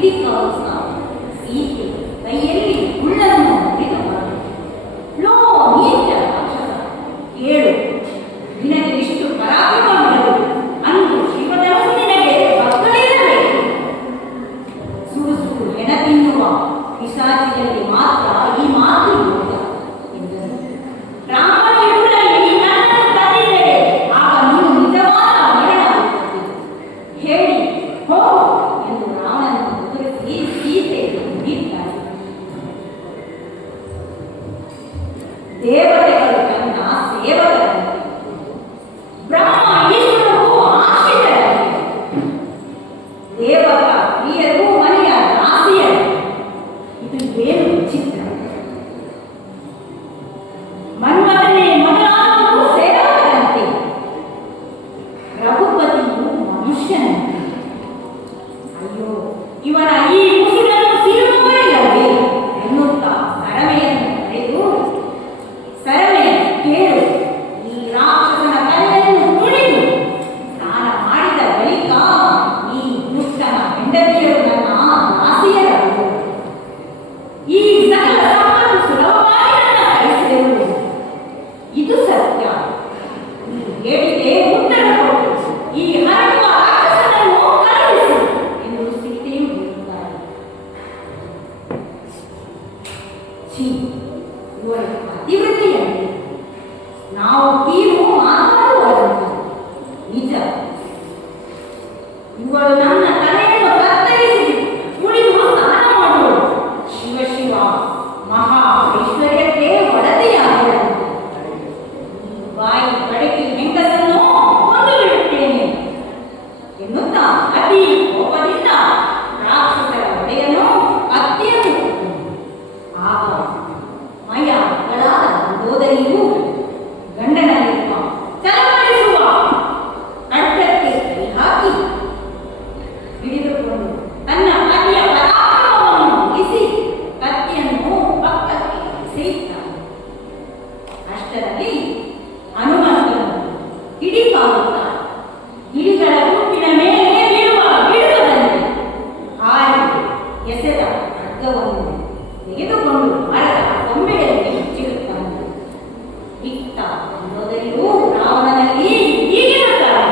ಇಡಿಕಾಸ ಸೀತೆ ಕೈಯಲ್ಲಿ ಮುಳ್ಳನ್ನು ಹಿಡಿದು ಲೋ ನೀಚ ರಾಕ್ಷಸ ಕೇಳು, ನಿನಗೆ ಇಷ್ಟು ಪರಾಕ್ರಮವಿರಲು ಅಂದು ಶಿವಧನುಸ್ಸು ನಿನಗೆ ಮಕ್ಕಳಿರಬೇಕು. ಸುಡು ಸುಡು ಹೆಣ ತಿನ್ನುವ ಪಿಶಾಚಿಯಲ್ಲಿ ಮಾತ್ರ ಈ ಮಾತು ಯೋಗ ಎಂದರು. ರಾಮನ ಎದುರಲ್ಲಿ ನನ್ನನ್ನು ತಂದಿದ್ದರೆ ಆಗ ನೀನು ನಿಜವಾದ ಮರಣವಾಗುತ್ತದೆ. ಹೇಳಿ ಹೋಗು ಎಂದು ರಾವಣನನ್ನು ಎದುರಿಸಿ ಸೀತೆ ನುಡಿದ್ದಾಳೆ. ದೇವತೆಗಳು ತನ್ನ ಸೇವಕರಂತೆ, ಬ್ರಹ್ಮ ಈಶ್ವರರು ಆಶ್ರಿತರಂತೆ, ದೇವರ ಪ್ರಿಯರು ಮನೆಯ ದಾಸಿಯರು. ಇದು ಏನು ವಿಚಿತ್ರ! ಮನ್ಮಥನೇ ಮೊದಲಾದವರು ಸೇವಕರಂತೆ, ರಘುಪತಿಯು ಮನುಷ್ಯನಂತೆ. ಅಯ್ಯೋ, ಇವನ ಈ ಮುಸುಳನ್ನು ಸಿಲುಕುವರಿಲ್ಲವೇ ಎನ್ನುತ್ತಾ ಸರಮೆಯನ್ನು ಪಡೆದು, ಸರಮೆ ಕೇಳು, ಈ ರಾಕ್ಷಸನ ತಲೆಯನ್ನು ತುಳಿದು ಸ್ನಾನ ಮಾಡಿದ ಬಳಿಕ ಈ ದುಷ್ಟನ ಹೆಂಡತಿಯರು ನನ್ನ ದಾಸಿಯರರು. ಈ ಸಕಲ ಸಂಪತ್ತು ಸುಲಭವಾಗಿ ನನ್ನ ಕಳಿಸಿದರು. ಇದು ಸತ್ಯ. ಈ ಹೇಳಿಕೆ ಉತ್ತರ ಕೊಟ್ಟು ಈ ಹರಡುವ ರಾಕ್ಷಸನನ್ನು ಕಳುಹಿಸು ಎಂದು ಸೀತೆಯು ಹೇಳುತ್ತಾರೆ. ಛೀ, ಇವಳು ಅತಿವೃತ್ತಿಯಲ್ಲಿ ನಾವು ತೀರು ಮಾತಾಡುವುದು ನಿಜ. ಇವಳು ನನ್ನ ತಲೆಯನ್ನು ಕತ್ತರಿಸಿ ತುಳಿದು ಸ್ನಾನ ಮಾಡುವಳು. ಶಿವ ಶಿವ, ಮಹಾ ಐಶ್ವರ್ಯಕ್ಕೆ ಒಡತೆಯಾದಳು. ಬಾಯಿ ಕಡೆಗೆ ಹೆಂಗಸನ್ನು ಕೊಂದು ಬಿಡುತ್ತೇನೆ ಎನ್ನುತ್ತಾ ಅತಿ ಕೋಪದಿಂದ ರಾಕ್ಷಸರ ಒಡೆಯನು ಕತ್ತಿಯನ್ನು ಕೊಟ್ಟನು. ಆಗ ಮಗಳಾದ ಮಂಡೋದರಿಯು ಗಂಡನಲ್ಲಿರುವ ಚಲಪಡಿಸುವ ಖಡ್ಗಕ್ಕೆ ಕೈ ಹಾಕಿ ಹಿಡಿದುಕೊಂಡು ತನ್ನ ಪತಿಯ ಪರಾಕ್ರಮವನ್ನು ಮುಗಿಸಿ ಕತ್ತಿಯನ್ನು ಪಕ್ಕಕ್ಕೆ ಎಸೆಯುತ್ತಾನೆ. ಅಷ್ಟರಲ್ಲಿ ಹನುಮಂತನು ಹಿಡಿಕಾಗುತ್ತಾ ಗಿಳಿಗಳ ಗುಂಪಿನ ಮೇಲೆ ಬೀಳುವ ಬಿಡುಗದಲ್ಲಿ ಹಾರಿ ಎಸೆದ ಖಡ್ಗವನ್ನು ತೆಗೆದುಕೊಂಡು ಮರದ ಕೊಂಬೆಯಲ್ಲಿ ಮುಚ್ಚಿಡುತ್ತಾನೆ. ಇತ್ತ ಮಂಡೋದರಿಯು ರಾವಣನಲ್ಲಿ ಹೀಗಿರುತ್ತಾಳೆ.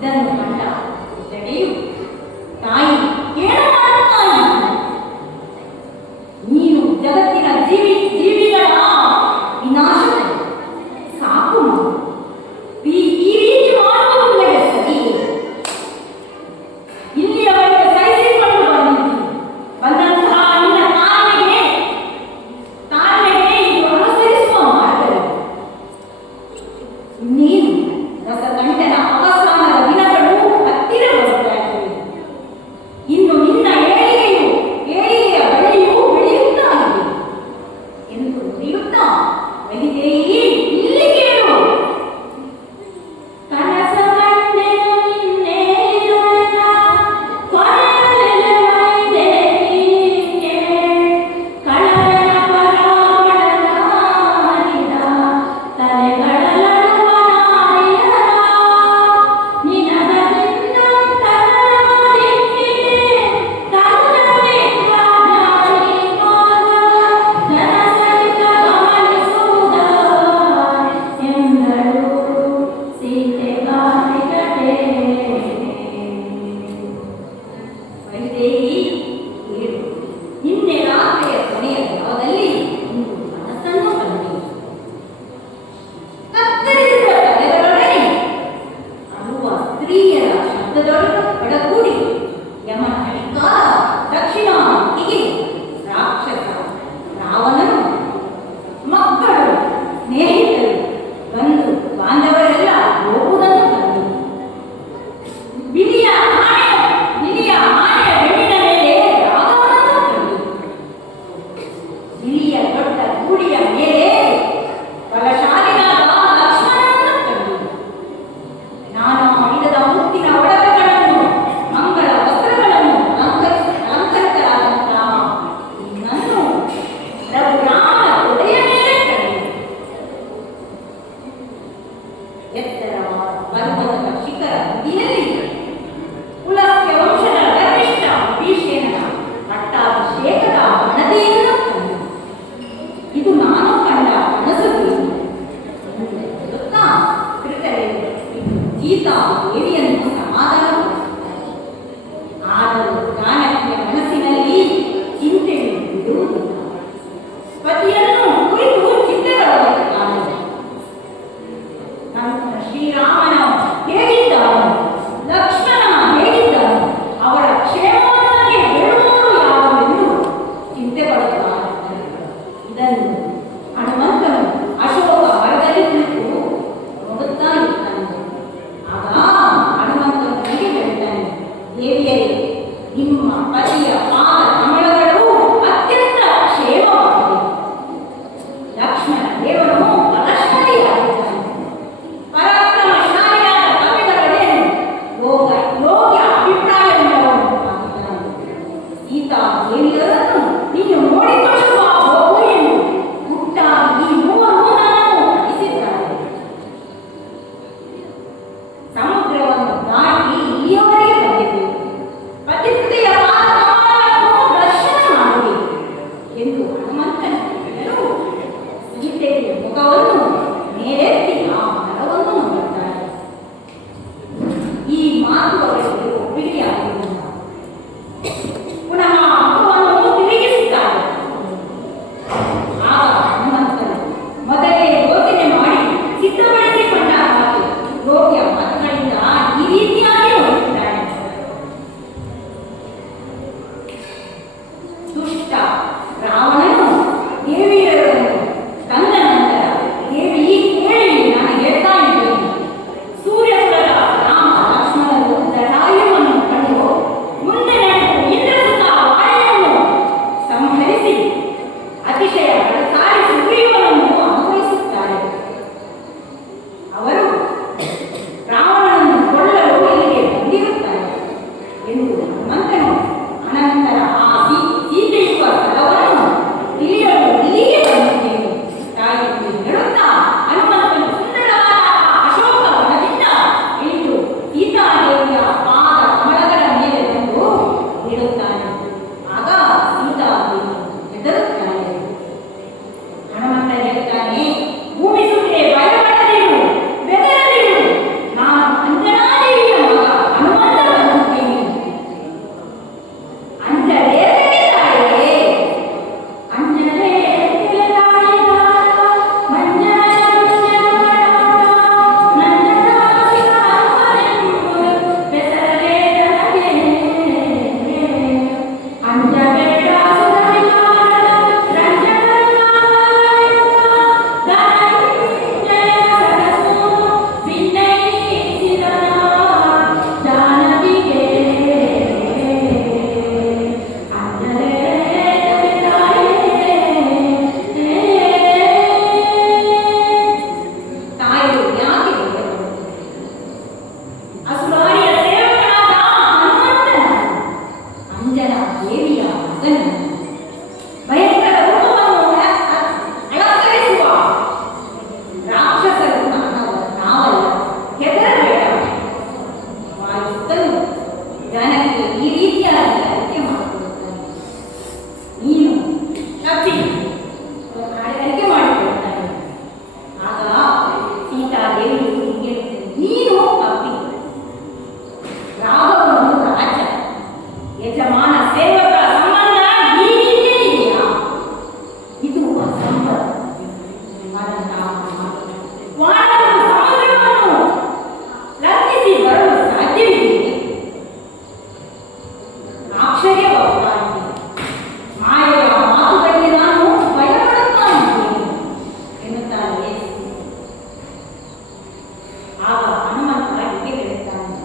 ಇದನ್ನು ಕಂಡ ಜಡೆಯು ತಾಯಿ ಏನು ಮಾಡುತ್ತಾ ಇದ್ದೀಯ? ನೀನು ಜಗತ್ತಿನ ಜೀವಿಗಳ ವಿನಾಶವೇ ಸಾಕು ಮಗು. ಈ ರೀತಿ ಮಾಡುವುದು ನಿನಗೆ ಸರಿಯೇ? ಇಲ್ಲಿಯವರೆಗೆ ಸಹಿಸಿಕೊಂಡು ಬಂದಂತಹ ನಿನ್ನ ತಾಳ್ಮೆಗೆ ಇದು ಅನುಸರಿಸುವ ಮಾರ್ಗವೇ. ನೀನು ರಸಕಂಠನ ಅವಸಾನದ ದಿನಗಳು ಹತ್ತಿರ ಬರುತ್ತಾ ಇವೆ. ಇನ್ನು ನಿನ್ನ ಏಳಿಗೆಯ ಬಳ್ಳಿಯು ಬೆಳೆಯುತ್ತಾ ಇದೆ ಎಂದು ನುಡಿಯುತ್ತಾ ವೈದೇಹಿ ಇಲ್ಲಿ ಕೇಳು. ಕನಸ ಕಂಡೆನು ನಿನ್ನೆದುರಿನ ಕೊನೆಯಲ್ಲಿ ವೈದೇಹಿಗೆ ಕಳವಳ ಪರಾವಳನ ಹರಿದ ತಲೆಗಳಲಡುವ ನಾರಿಯರ ನಿನದೆಂದು ತನ್ನದಿಕ್ಕಿಗೆ ತನ್ನವಿದ್ವ ಜಾರಿಗೋದ ಜನಸಹಿತ ಗಮನಿಸುವುದ ಎಂದಳು ಸೀತೆಗಾರಿಗಡೆ. ವೈದೇಹಿ ಕೇಳು, ನಿನ್ನೆ ರಾತ್ರಿಯ ಕೊನೆಯ ಭಾಗದಲ್ಲಿ ಒಂದು ಮನಸ್ಸನ್ನು ಕಂಡೆ. ಕತ್ತರಿಸಿದ ತಲೆಗಳೊಡನೆ ಅಳುವ ಸ್ತ್ರೀಯರ ಶಬ್ದದೊಡಗೂಡಿ ಯಮನ ಅಧಿಕಾರ ದಕ್ಷಿಣ ದಿಕ್ಕಿಗೆ ರಾಕ್ಷಸ ರಾವಣನು ಮಕ್ಕಳು ಸ್ನೇಹಿತರು ಬಂದು ಬಾಂಧವರೆಲ್ಲ ಹೋಗುವುದನ್ನು ಕಂಡು ಬಿಳಿಯ ಆನೆಯ ಬೆನ್ನಿನ ಮೇಲೆ ರಾಗವನ್ನು ಕಂಡು ಬಿಳಿಯ ದೊಡ್ಡ ಗೂಡಿಯ ಮೇಲೆ ಬಲಶಾಲಿಯಾದ ಲಕ್ಷ್ಮಣನನ್ನು ಕಂಡು ನಾನು ಹಿಡಿದ ಮುತ್ತಿನ ಒಡವೆಗಳನ್ನು ಮಂಗಳ ವಸ್ತ್ರಗಳನ್ನು ಅಲಂಕರಿಸಲಾದಂತಹ ನಿನ್ನನ್ನು ರಘುರಾಮನ ತೊಡೆಯ ಮೇಲೆ ಕಂಡು ಎತ್ತರವಾದ ಪರ್ವತದ ಶಿಖರ ತುದಿಯಲ್ಲಿ ಪುಲಸ್ತ್ಯ ವಂಶದ ಗರ್ವಿಷ್ಠ ವಿಭೀಷಣನ ಪಟ್ಟಾಭಿಷೇಕದ ಹಣತೆಯನ್ನು ಕಂಡು ಇದು ನಾನು ಕಂಡ ಕನಸು ಗೊತ್ತಾ ಸೀತಾ ದೇವಿಯನ್ನು ಸಮಾಧಾನಪಡಿಸುತ್ತಾರೆ. ಆದರೂ ಜಾನಕಿಯ ಮನಸ್ಸಿನಲ್ಲಿ ಚಿಂತೆಯು ಬಿಡುವುದಿಲ್ಲ. ಪತಿಯನ್ನು ಕುರಿತು ಚಿಂತೆಗೊಳ್ಳುತ್ತಾನೆ. ನಂತರ ಶ್ರೀರಾಮನ ಹೇಗಿದ್ದಾನೆ, ಲಕ್ಷ್ಮಣ ಹೇಗಿದ್ದಾನೆ, ಅವರ ಕ್ಷೇಮವಾಗಿ ಹೇಳುವವರು ಯಾವೆಂದು ಚಿಂತೆ ಪಡುತ್ತಾರೆ. ಇದನ್ನು ಹನುಮಂತನು ಅಶೋಕ ಮರದಲ್ಲಿ ಕುಳಿತು ನೋಡುತ್ತಾ ಇದ್ದಾನೆ. ಆಗ ಹನುಮಂತನು ನನಗೆ ಹೇಳ್ತಾನೆ, ದೇವಿಯರೇ, ನಿಮ್ಮ ಪತಿಯ ಪಾದ ಕಮಲಗಳು ಅತ್ಯಂತ ಕ್ಷೇಮವಾಗಿವೆ. ಲಕ್ಷ್ಮಣ ದೇವರು ಬಲಶಾಲಿಯಾಗಿದ್ದಾನೆ. ಪರಾಕ್ರಮಶಾಲಿಯಾದ ಕವಿಗಳ ಆಗ ಹನುಮಂತ ಹೀಗೆ ಹೇಳುತ್ತಾನೆ,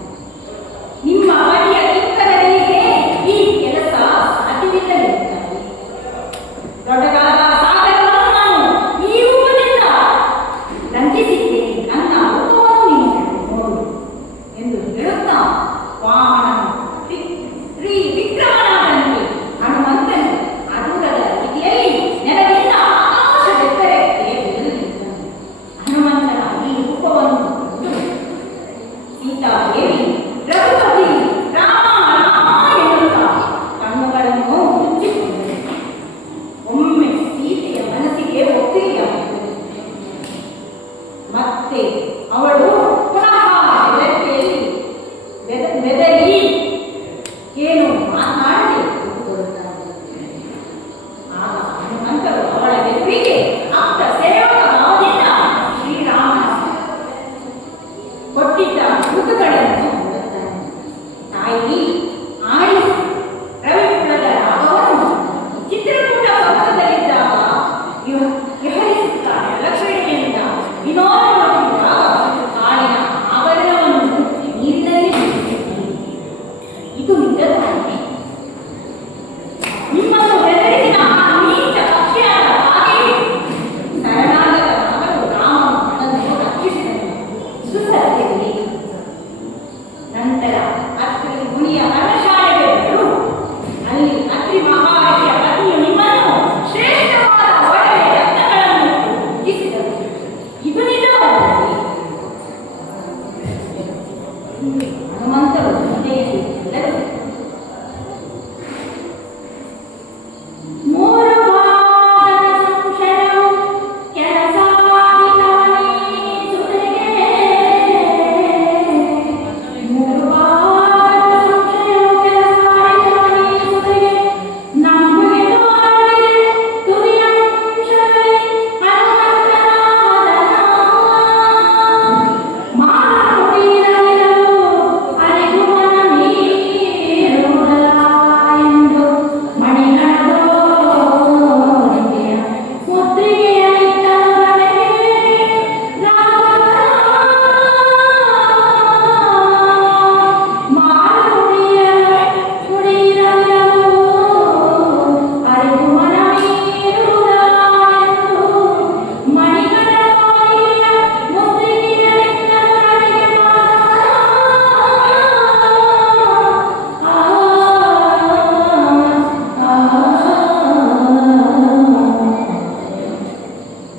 ನಿಮ್ಮ ಅವಧಿಯ ಇತ್ತರಲ್ಲಿಯೇ ಈ ಕೆಲಸ ಸಾಧ್ಯವಿಲ್ಲದಿರುತ್ತದೆ. ದೊಡ್ಡದಾದ ಸಾಗರವನ್ನು ನಾನು ಈ ರೂಪದಿಂದ ರಂಜಿಸಿದ್ದೇನೆ, ನನ್ನ ರೂಪವನ್ನು ನೀನು ನೋಡು ಎಂದು ಹೇಳುತ್ತಾ ವಾಮನನು ಶ್ರೀ ವಿಕ್ರಮನಾದಂತೆ ಹನುಮಂತನು ಅದೂರದ ರೀತಿಯಲ್ಲಿ ನೆಲದಿಂದ ಆಕಾಶದೆತ್ತರಕ್ಕೆ ಬೆಳೆದಿದ್ದನು. ಹನುಮಂತನ ಈ ರೂಪವನ್ನು ಕಂಡು ಸೀತಾದೇವಿ ರಘುಪತಿ ರಾಮ ರಾಮ ಎನ್ನುತ್ತಾ ಕಣ್ಣುಗಳನ್ನು ಮುಚ್ಚಿಕೊಂಡರು. ಒಮ್ಮೆ ಸೀತೆಯ ಮನಸ್ಸಿಗೆ ಒಪ್ಪಿಗೆಯಾಯಿತು. ಮತ್ತೆ ಅವಳು ಪುನಃ ಹೆದರಿಕೆಯಲ್ಲಿ ಬೆದರಿ ಏನು ಮಾತನಾಡದೆ ಕೂತುಕೊಳ್ಳುತ್ತಾಳೆ. ಆಗ ಹನುಮಂತರು ಅವಳ ಎದುರಿಗೆ ಆಪ್ತ ಸೇವಕ ಭಾವದಿಂದ ಶ್ರೀರಾಮನ ಕೊಟ್ಟಿದ್ದ ಋತುಗಳನ್ನು ಹೇಳುತ್ತಾನೆ. ತಾಯಿ ಆಳಿಸಿ ರವಿಕುಲದ ರಾಗವನ್ನು ಚಿತ್ರಕೂಟ ಪರ್ವತದಲ್ಲಿದ್ದಾಗ ವಿಹರಿಸುತ್ತಾನೆ. ಲಕ್ಷ್ಮಣೆಯಿಂದ ವಿನೋದವಾಗಿದ್ದಾಗ ಕಾಳಿನ ಆಭರಣವನ್ನು ನೀರಿನಲ್ಲಿ ಬಿಡಿಸಿದ್ದಾನೆ. ಇದು ನಿಜ ತಾನೆ? ನಿಮ್ಮನ್ನು ಬೆದರಿಸಿದ ಆ ನೀಚ ಪಕ್ಷಿಯಾದ ಹಾಗೆಯೇ ಶರಣಾಗತ ಮಗಳು ರಾಮನು ನನ್ನನ್ನು ರಕ್ಷಿಸಿದನು. ಸುಸತ್ಯದಲ್ಲಿ ನಂತರ ಅತ್ರಿ ಮುನಿಯ ಪರ್ಣಶಾಲೆಗೆ ಬಂದರು. ಅಲ್ಲಿ ಅತ್ರಿ ಮಹಾರಾಜ ಪತ್ನಿಯು ನಿಮ್ಮನ್ನು ಶ್ರೇಷ್ಠವಾದ ಒಡವೆ ರತ್ನಗಳನ್ನು ಮುಗಿಸಿದರು. ಇದು ನಿಜವಲ್ಲವೇ? ಹನುಮಂತರು ತಂದೆಯಲ್ಲಿ ಎಲ್ಲರೂ ಮೂರು ಭಾಗದ ಸಂಶಯವು ಕೆಲಸವಾಗಿದ್ದಾನೆ ಸುತೆಗೆ. ಮೂರು ಭಾಗದ ಸಂಶಯವು ಕೆಲಸವಾಗಿದ್ದಾನೆ ಸುತೆಗೆ. ನಮಗೆ ತೋರಲಿದೆ ತುದಿಯ ಅಂಶದಲ್ಲಿ ಹನುಮಂತನ ಮದನ. ಮಾತುಡಿರಲಿರಲು ಅರಿವು ಮನ ನೀರುವುದಲ್ಲ ಎಂದು ಮಣಿಗಣದೋ ಮುದ್ರಿಗೆಯ ಇಟ್ಟನು ನನಗೆ ರಾಮ. ಮಾತುಡಿರಲಿರಲು ಅರಿವು ಮನ ನೀರುವುದಲ್ಲ ಎಂದು ಮಣಿಗಣದೋ ಮುದ್ರಿಗೆಯ ಇಟ್ಟನು ನನಗೆ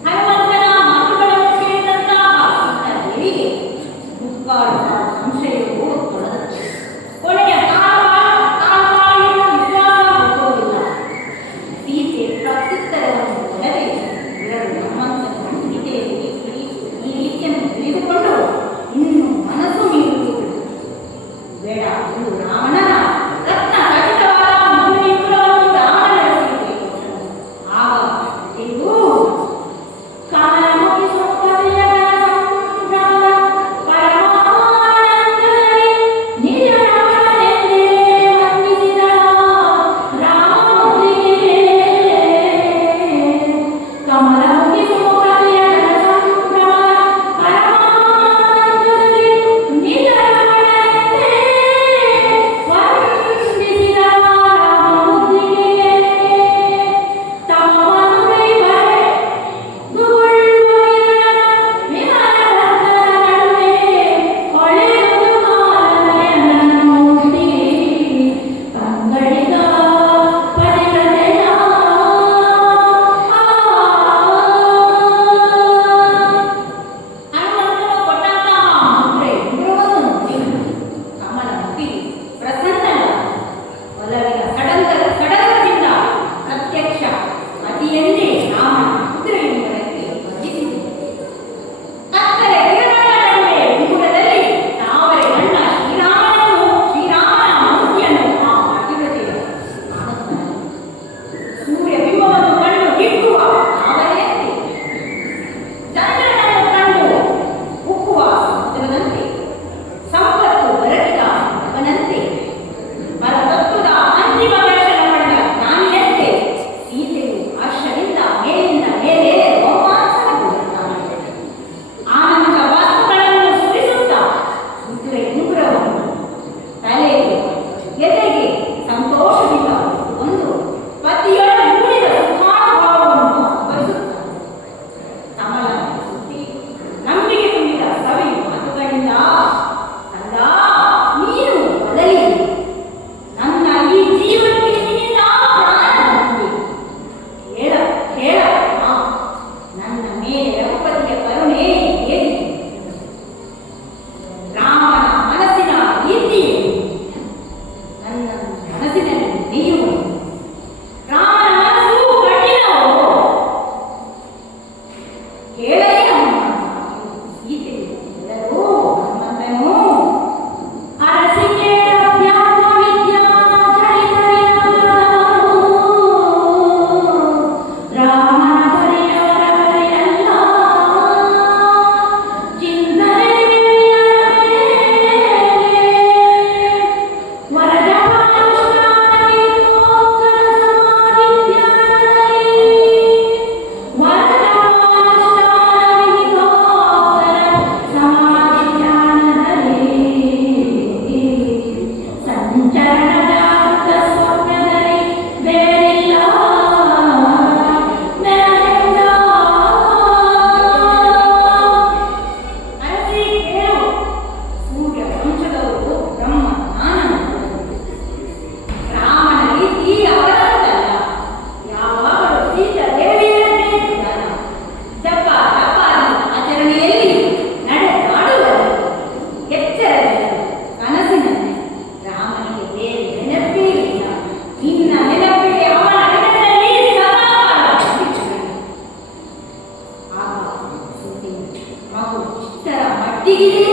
ಹನುಮಂತನ ಮಾತುಗಳನ್ನು ಕೇಳಿದಂತಹ ಸೀತಾದೇವಿಗೆ ಮುಕ್ಕಾಲು ಸಂಶಯವು ತೊಡಗಿತು. ಕೊನೆಯ ಕಾಲಕಾಲದಿಂದ ವಿಶ್ವಾಸ ಹುಟ್ಟುವುದಿಲ್ಲ. ಸೀತೆ ಪ್ರತ್ಯುತ್ತರವನ್ನು ಕೊಡದೆ ಇರಲು ಹನುಮಂತನು ಸೀತೆಯಲ್ಲಿ ಈ ರೀತಿಯನ್ನು ತಿಳಿದುಕೊಂಡು ಇನ್ನು ಮನಸ್ಸು ಮೀರುವುದು ಬೇಡ ಎಂದು ರಾವಣನ ರತ್ನ ಖಚಿತವಾದ ಮುಗುಳಿಪುರವನ್ನು ದಾನ ನಡೆಸಿ ಕೊಟ್ಟನು. ಆಗ ಇದು ಕಾಲಮುಗಿ ಸೌಕರ್ಯಗಳ ಸಂಭ್ರಮದ ಪರಮಾನಂದದಲ್ಲಿ ನಿಜ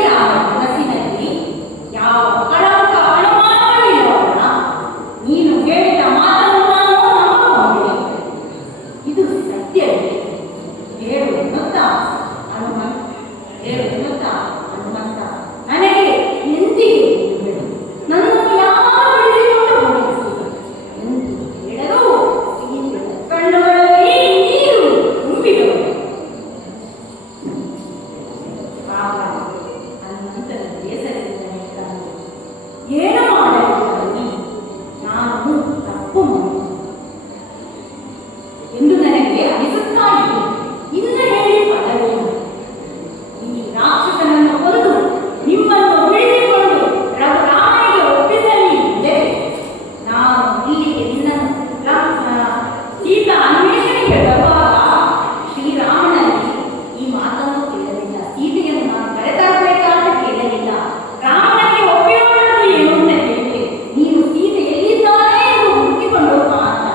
ಶ್ರೀರಾಮ ಮನಸ್ಸಿನಲ್ಲಿ ಯಾವ ಕಳಂಕ ಅನುಮಾನಗಳಿಲ್ಲವಲ್ಲ. ನೀನು ಹೇಳಿದ ಮಾತನ್ನು ನಾನು ನಂಬಬಹುದೇ? ಇದು ಸತ್ಯವೇ? ಹೇಳು ಎನ್ನುತ್ತಾ ಹನುಮಂತ ನನಗೆ ಎಂದಿಗೆ ಬಿಡು, ನನ್ನನ್ನು ಯಾವಾಗ ಬಿಡಿಸಿಕೊಂಡು ಹೋಗಿಸಿ ಎಂದು ಹೇಳಲು ಸೀತೆಯ ಕಣ್ಣುಗಳಲ್ಲಿ ನೀರು ತುಂಬಿದವು. ಆಗ ಹನುಮಂತನ ಬೇಸರದಿಂದ ನಿಂತಾನು. ಏನು ಮಾಡಲಿಲ್ಲ, ನಾನು ತಪ್ಪು ಮಾಡಿದೆ ಎಂದು ನನಗೆ ಅನಿಸುತ್ತಾ ಇದೆ. ಇನ್ನು ಹೇಳಿ ಫಲವೇನು? ಈ ರಾಕ್ಷಸನನ್ನು ಕೊಂದು ನಿಮ್ಮನ್ನು ಬಿಡಿಸಿಕೊಂಡು ರಾಮನಿಗೆ ಒಪ್ಪಿಸಲಿ ಇದ್ದರೆ ನಾನು ಇಲ್ಲಿಗೆ ನಿನ್ನನ್ನು ಸೀತಾ ಅನ್ವೇಷಣೆಗೆ ಬರುವಾಗ ಶ್ರೀರಾಮನಲ್ಲಿ ಈ ಮಾತನ್ನು ಕೇಳಲಿಲ್ಲ. ಸೀತೆಯನ್ನು ನಾನು ಕರೆತರಬೇಕಾದ ಕೇಳಲಿಲ್ಲ. ರಾಮನಿಗೆ ಒಪ್ಪಿಕೊಳ್ಳಲು ಏನು ಅಂತ ಹೇಳಿದೆ. ನೀನು ಸೀತೆ ಎಲ್ಲಿದ್ದಾನೆ ಎಂದು ಹುಡುಕಿಕೊಂಡು ಮಾತ.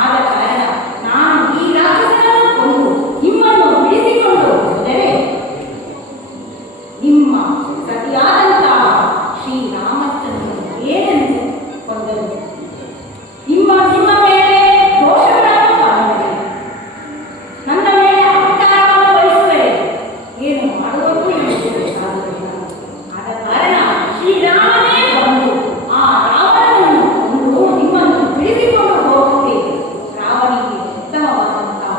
ಆದ ಕಾರಣ ನಾನು ಈ ರಾಕ್ಷಸನನ್ನು ಕೊಂದು ನಿಮ್ಮನ್ನು ಬಿಡಿಸಿಕೊಂಡು ಹೋದರೆ ನಿಮ್ಮ ಸತಿಯಾದಂತಹ ಶ್ರೀರಾಮಚಂದ್ರನು ಏನೆಂದು ಕೊಂದರು. ನಿಮ್ಮ ಮೇಲೆ ದೋಷಗಳನ್ನು ಕಾಣುತ್ತದೆ, ನನ್ನ ಮೇಲೆ ಅಧಿಕಾರವನ್ನು ವಹಿಸುತ್ತದೆ, ಏನು ಮಾಡುವುದು ಎಂಬುದಾಗುವುದಿಲ್ಲ. ಆದ ಕಾರಣ ಶ್ರೀರಾಮನೇ ಬಂದು ಆ ರಾವಣನನ್ನು ಕೊಂದು ನಿಮ್ಮನ್ನು ಬಿಡಿಸಿಕೊಂಡು ಹೋಗುತ್ತೇವೆ. ರಾವಣಿಗೆ ಉತ್ತಮವಾದಂತಹ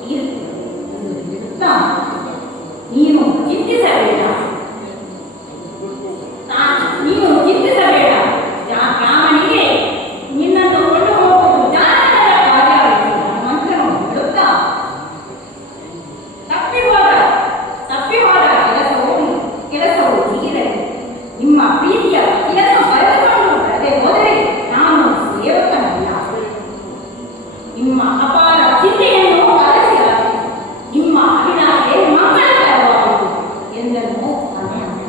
ತೀರ್ಪು ಎಂದು ಹೇಳುತ್ತಾ, ನೀನು ಚಿಂತಿಸಬೇಡ, ರಾಮನಿಗೆ ನಿನ್ನನ್ನು ಕೊಂಡು ಹೋಗುವುದು ಜಾನಕರ ಕಾರ್ಯವೆಂದು ಹನುಮಂತನು ಹೇಳುತ್ತಾ, ತಪ್ಪಿ ಹೋದ ಕೆಲಸವು ಹೀಗಿರಲಿ. ನಿಮ್ಮ ಪ್ರೀತಿಯ ಪತಿಯನ್ನು ಬರೆದುಕೊಂಡು ಬರದೆ ಹೋದರೆ ನಾನು ಸೇವಕನಲ್ಲ. ನಿಮ್ಮ ಅಪಾರ ಚಿಂತೆಯನ್ನು ಕಲಿಸಲಾರೆ, ನಿಮ್ಮ ಅಭಿಲಾಷೆ ಮಂಗಳಕರವಾಗುವುದು ಎಂದನು ಹನುಮಂತ.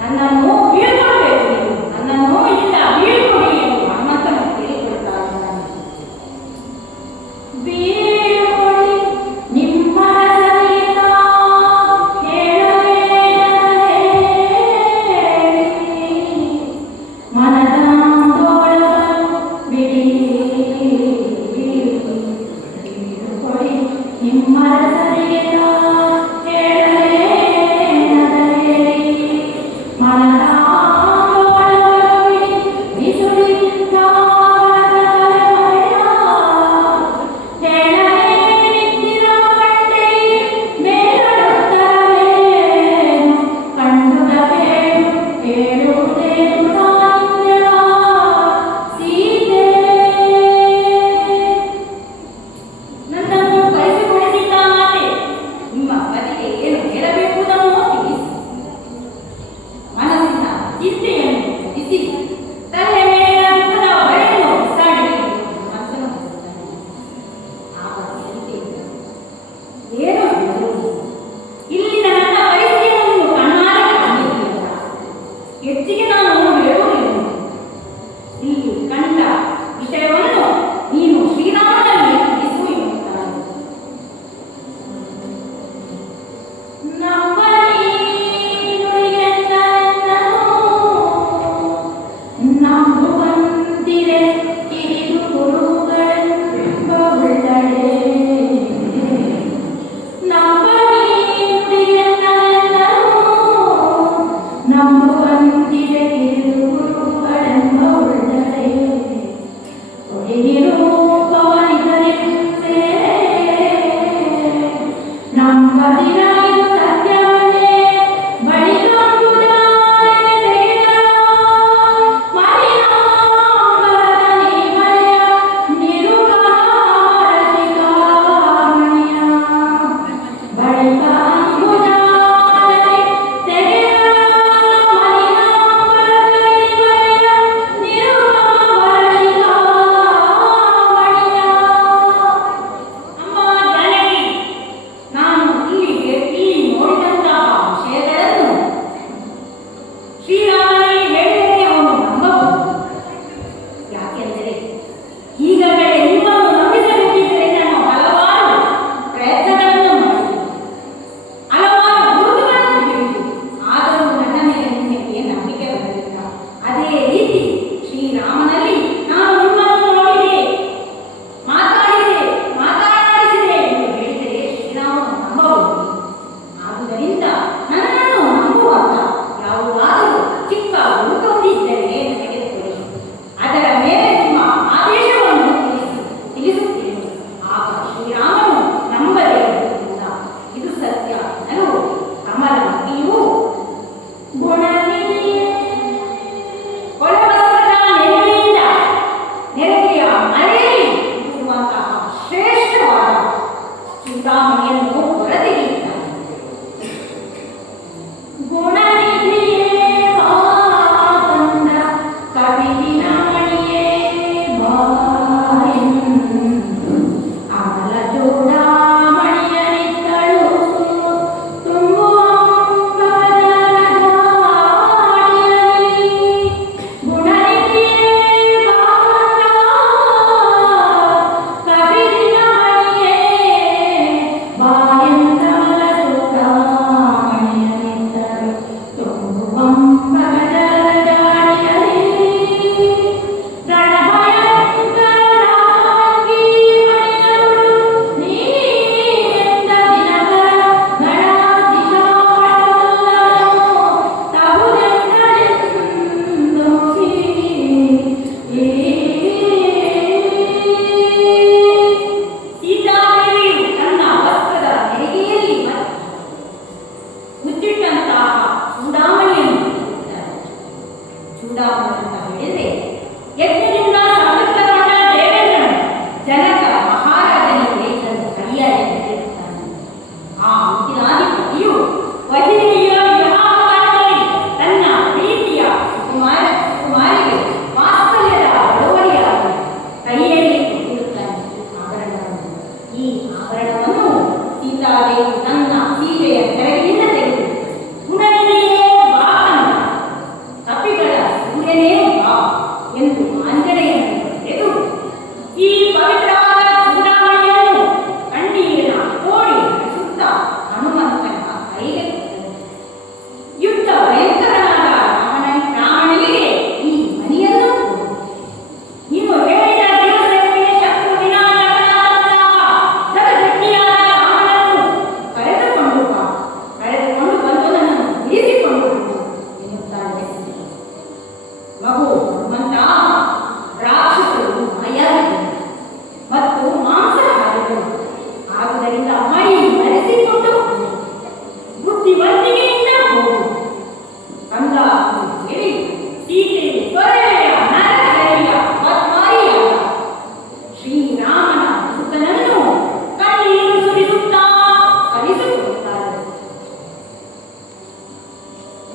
ನನ್ನನ್ನು ಬೀಳ್ಕೊಡಬೇಕು, ನೀವು ನನ್ನನ್ನು ಇಲ್ಲ ಬೀಳ್ಕೊಡಿ ಎಂದು ಹನುಮಂತನು ಕೇಳಿಕೊಳ್ತಾ ಇದ್ದಾನೆ. ಬೀಳ್ಕೊಡಿ ನಿಮ್ಮ ಸಹಿತ ಹೇಳಬೇಡಲೇ,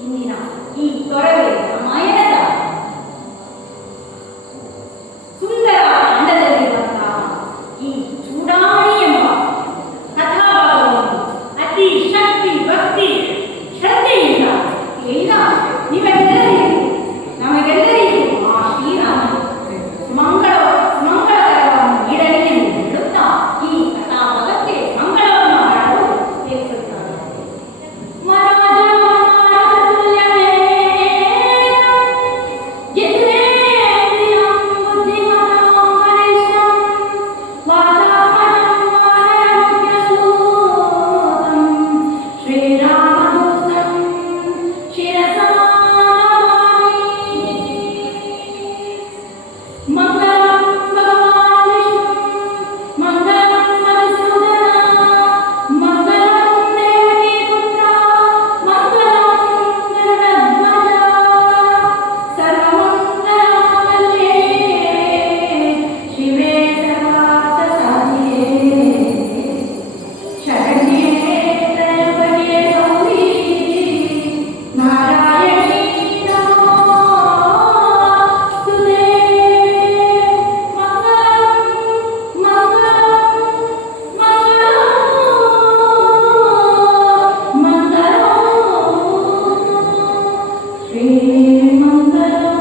ಇಂದಿನ ಈ ತೊರವೆ ರಾಮಾಯಣದ ಸುಂದರ ಕಾಂಡದಲ್ಲಿರುವಂತಹ ಈ ಚೂಡಾಮಣಿ ಎಂಬ ಕಥಾಭಾಗವನ್ನು ಅತಿ ಶಕ್ತಿ ಭಕ್ತಿ ಶ್ರದ್ಧೆಯಿಂದ ಕೇಳಿದ ನಿಮಗೆಲ್ಲರಿಗೂ ನಮಗೆಲ್ಲರಿಗೂ ಆ ಶ್ರೀರಾಮನು ಮಂಗಳಕರವನ್ನು ನೀಡಲಿ ಎಂದು ಹೇಳುತ್ತಾ ಈ ಕಥಾಭಾಗಕ್ಕೆ ಮಂಗಳವನ್ನು ಹಾಡಲು ತಿಳಿಸುತ್ತಾರೆ. Mangalam